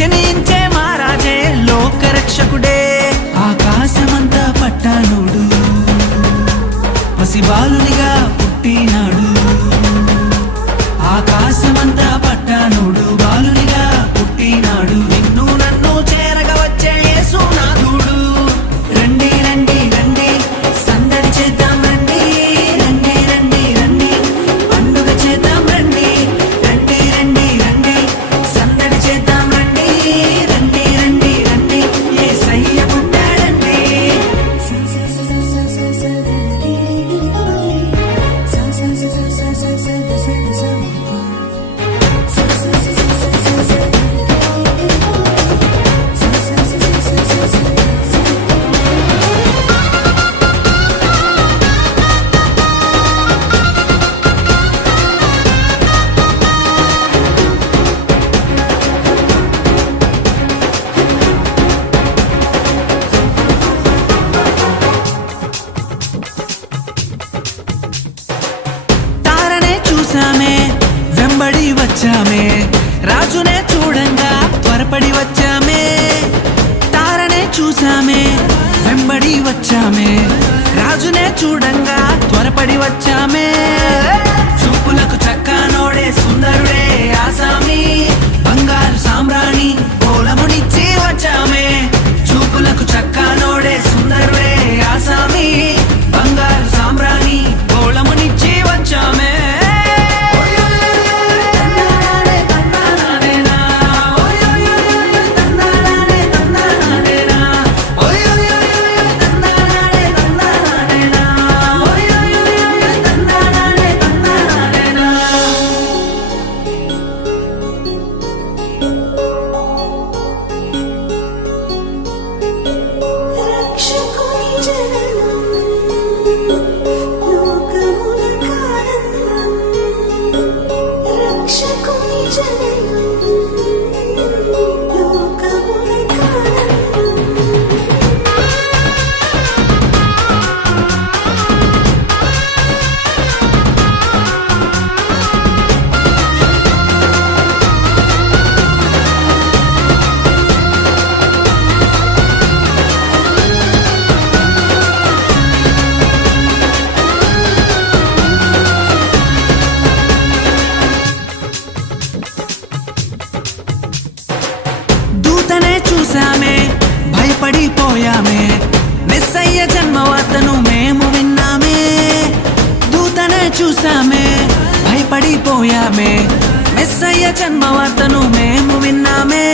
జనించే మహారాజే లోకరక్షకుడే ఆకాశమంతా పట్టానుడు పసిబాలునిగా పుట్టినాడు ఆకాశమంతా పట్టానుడు బాలునిగా పుట్టినాడు నిన్ను నన్ను చేరగా వచ్చే యేసునాథుడు రండి రండి రండి సందడి చేద్దాం రండి రండి రండి రండి పండుగ చేద్దాం రండి రండి రండి రండి సందడి చేద్దాం రండి రండి రండి రండి యేసయ్య పుట్టాడండి తారనే చూసామే వెంబడి వచ్చామే రాజునే చూడంగా త్వరపడి వచ్చామే తారనే చూసామే వెంబడి వచ్చామే రాజునే చూడంగా త్వరపడి వచ్చామే చూపులకు చక్కనోడే సుందరుడే ఆసామి బంగారు సామ్రాణి కోలమునిచ్చి వచ్చామే చూపులకు చక్కనోడే సుందరుడే ఆసామి బంగారు సామ్రాణి కోలమునిచ్చి వచ్చామే రక్షకుని జననం లోకమునకానందం రక్షకుని జననం లోకమునకానందం దూతనే చూసామే భయపడిపోయామే మెస్సయ్య జన్మవార్తను మేము విన్నామే దూతనే చూసామే భయపడిపోయామే మెస్సయ్య జన్మవార్తను మేము విన్నామే